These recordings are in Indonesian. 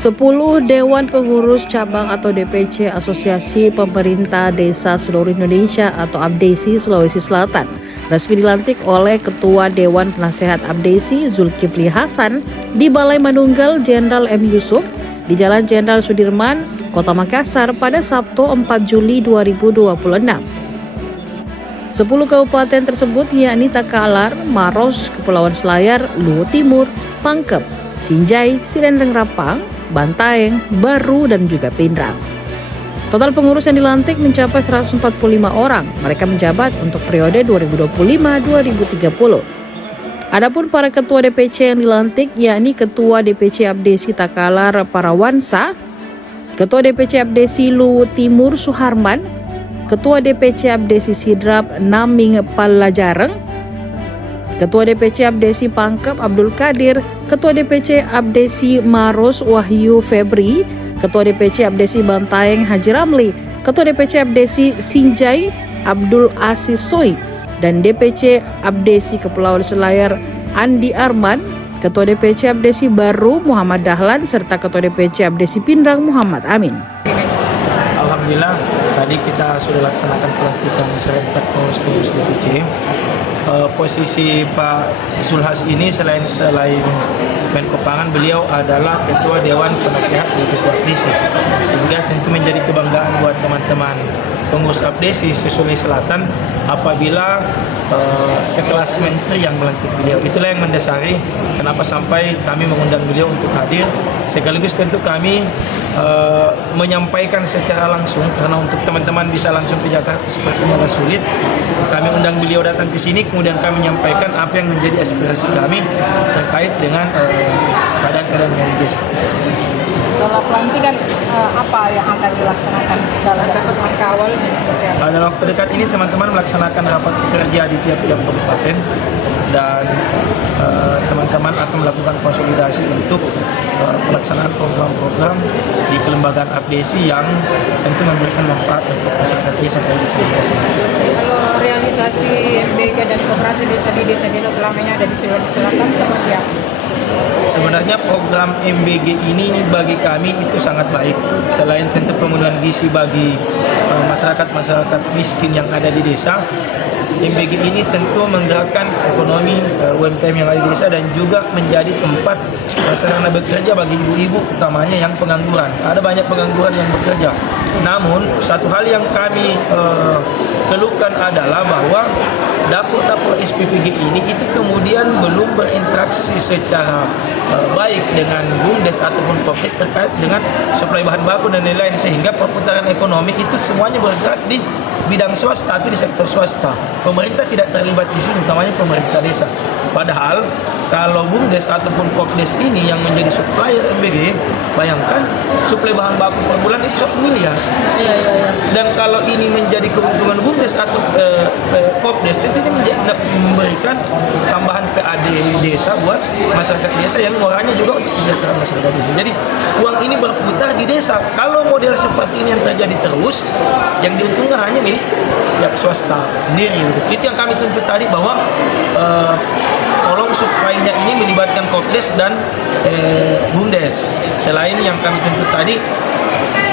10 Dewan Pengurus Cabang atau DPC Asosiasi Pemerintah Desa Seluruh Indonesia atau APDESI Sulawesi Selatan resmi dilantik oleh Ketua Dewan Penasehat APDESI Zulkifli Hasan di Balai Manunggal Jenderal M. Yusuf di Jalan Jenderal Sudirman, Kota Makassar pada Sabtu 4 Juli 2026. 10 kabupaten tersebut yakni Takalar, Maros, Kepulauan Selayar, Luwu Timur, Pangkep, Sinjai, Sirendeng Rapang, Bantaeng, Baru, dan juga Pindrang. Total pengurus yang dilantik mencapai 145 orang. Mereka menjabat untuk periode 2025-2030. Adapun para ketua DPC yang dilantik yakni Ketua DPC APDESI Takalar Parawansa, Ketua DPC APDESI Luwu Timur Suharman, Ketua DPC APDESI Sidrap Naming Palajareng, Ketua DPC APDESI Pangkep Abdul Qadir, Ketua DPC APDESI Maros Wahyu Febri, Ketua DPC APDESI Bantaeng Haji Ramli, Ketua DPC APDESI Sinjai Abdul Aziz Soy, dan DPC APDESI Kepulauan Selayar Andi Arman, Ketua DPC APDESI Baru Muhammad Dahlan, serta Ketua DPC APDESI Pindrang Muhammad Amin. Alhamdulillah, tadi kita sudah laksanakan pelantikan serentak pengurus DPC. Posisi Pak Zulhas ini selain Menko Pangan, beliau adalah Ketua Dewan Penasehat DPC APDESI, sehingga tentu menjadi kebanggaan buat teman-teman pengurus APDESI Sulawesi Selatan apabila sekelas menteri yang melantik beliau. Itulah yang mendasari kenapa sampai kami mengundang beliau untuk hadir, sekaligus tentu kami menyampaikan secara langsung, karena untuk teman-teman bisa langsung ke Jakarta sepertinya agak sulit. Kami undang beliau datang ke sini, kemudian kami menyampaikan apa yang menjadi aspirasi kami terkait dengan keadaan yang di desa. Dalam pelantikan apa yang akan dilaksanakan dalam langkah awal? Dalam waktu dekat ini teman-teman melaksanakan rapat kerja di tiap-tiap kabupaten, dan teman-teman akan melakukan konsolidasi untuk pelaksanaan program-program di kelembagaan APDESI yang tentu memberikan manfaat untuk masyarakat desa dan desa. Kalau realisasi MBG dan koperasi desa di desa-desa selama ini ada di Sulawesi Selatan seperti apa? Sebenarnya program MBG ini bagi kami itu sangat baik. Selain tentu pemenuhan gizi bagi masyarakat miskin yang ada di desa, MBG ini tentu menggerakkan ekonomi UMKM yang ada di desa dan juga menjadi tempat sarana bekerja bagi ibu-ibu, utamanya yang pengangguran. Ada banyak pengangguran yang bekerja. Namun satu hal yang kami keluhkan adalah bahwa dapur-dapur SPPG ini itu kemudian belum berinteraksi secara baik dengan BUMDes ataupun Kopdes terkait dengan suplai bahan baku dan lain-lain, sehingga perputaran ekonomi itu semuanya bergerak di bidang swasta atau di sektor swasta. Pemerintah tidak terlibat di sini, utamanya pemerintah desa. Padahal kalau BUMDes ataupun Kopdes ini yang menjadi supplier MBG, bayangkan suplai bahan baku per bulan itu 1 miliar. Dan kalau ini menjadi keuntungan BUMDes atau Kopdes, tentunya memberikan tambahan PAD desa buat masyarakat desa yang orangnya juga untuk kesejahteraan masyarakat desa. Jadi uang ini berputar di desa. Kalau model seperti ini yang terjadi terus, yang diuntungkan hanya milik pihak swasta sendiri. Itu yang kami tuntut tadi, bahwa tolong suplainya ini melibatkan Kopdes dan BUMDes. Selain yang kami tuntut tadi,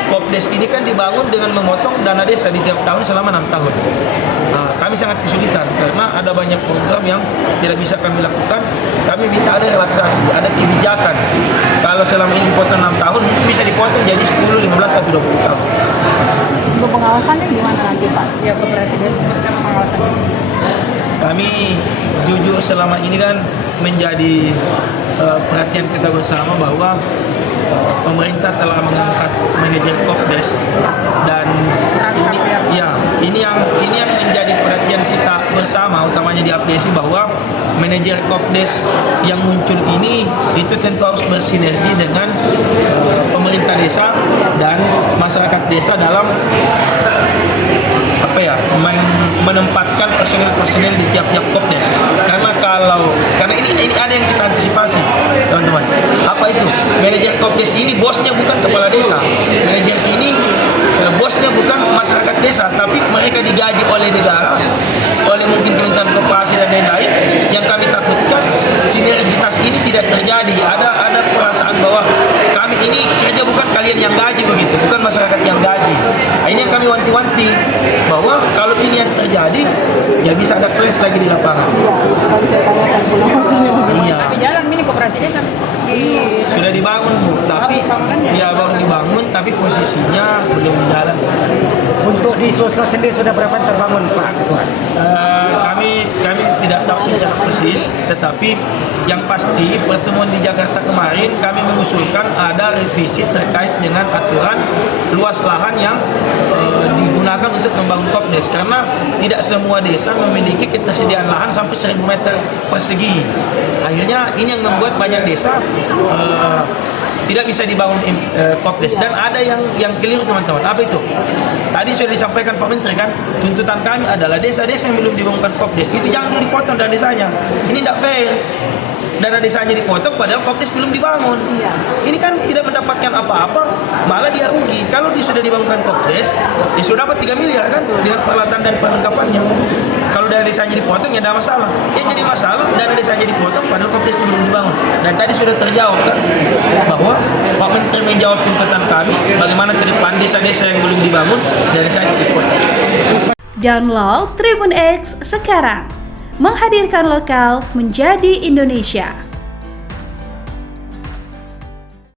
Kopdes ini kan dibangun dengan memotong dana desa di tiap tahun selama 6 tahun. Kami sangat kesulitan karena ada banyak program yang tidak bisa kami lakukan. Kami minta ada relaksasi, ada kebijakan. Kalau selama ini dipotong 6 tahun, mungkin bisa dipotong jadi 10, 15, atau 20 tahun. Untuk pengawasannya gimana nanti Pak? Ya, ke presiden seperti apa pengawasannya? Kami jujur selama ini kan menjadi perhatian kita bersama bahwa pemerintah telah mengangkat manajer Kopdes, dan ini yang menjadi perhatian kita bersama, utamanya di APDESI, bahwa manajer Kopdes yang muncul ini itu tentu harus bersinergi dengan pemerintah desa dan masyarakat desa dalam menempatkan personel di tiap-tiap Kopdes. Karena ini ada yang kita antisipasi, teman-teman. Apa itu? Manajer Kopdes ini bosnya bukan kepala desa. Manajer ini bosnya bukan masyarakat desa, tapi mereka digaji oleh negara, oleh mungkin Kementerian Koperasi dan lain-lain. Yang kami takutkan sinergitas ini tidak terjadi. Ada perasaan bahwa kami ini wanti-wanti bahwa kalau ini yang terjadi ya bisa ada clash lagi di lapangan. Iya. Tapi jalan ini koperasi desa Sudah dibangun Bu, tapi bangunannya? ya baru dibangun tapi posisinya belum jalan sekarang. Untuk di Sulsel sendiri sudah berapa yang terbangun Pak Ketua? Kami tidak tahu secara persis, tetapi yang pasti pertemuan di Jakarta kemarin kami mengusulkan ada revisi terkait dengan aturan luas lahan yang digunakan untuk membangun kopdes, karena tidak semua desa memiliki ketersediaan lahan sampai 1000 meter persegi. Akhirnya ini yang membuat banyak desa tidak bisa dibangun kopdes, dan ada yang keliru teman-teman. Apa itu? Tadi sudah disampaikan Pak Menteri kan, tuntutan kami adalah desa-desa yang belum dibangunkan kopdes itu jangan dulu dipotong dari desanya. Ini tidak fair. Dana desanya dipotong padahal kopdes belum dibangun. Ini kan tidak mendapatkan apa-apa, malah dia rugi. Kalau dia sudah dibangunkan kopdes, dia sudah dapat 3 miliar kan dengan peralatan dan perlengkapannya. Kalau dana desanya dipotong ya tidak masalah. Yang jadi masalah dana desanya dipotong padahal kopdes belum dibangun. Dan tadi sudah terjawab kan bahwa Pak Menteri menjawab tuntutan kami bagaimana ke depan desa-desa yang belum dibangun dana desanya dipotong. Download Tribun X sekarang, menghadirkan lokal menjadi Indonesia.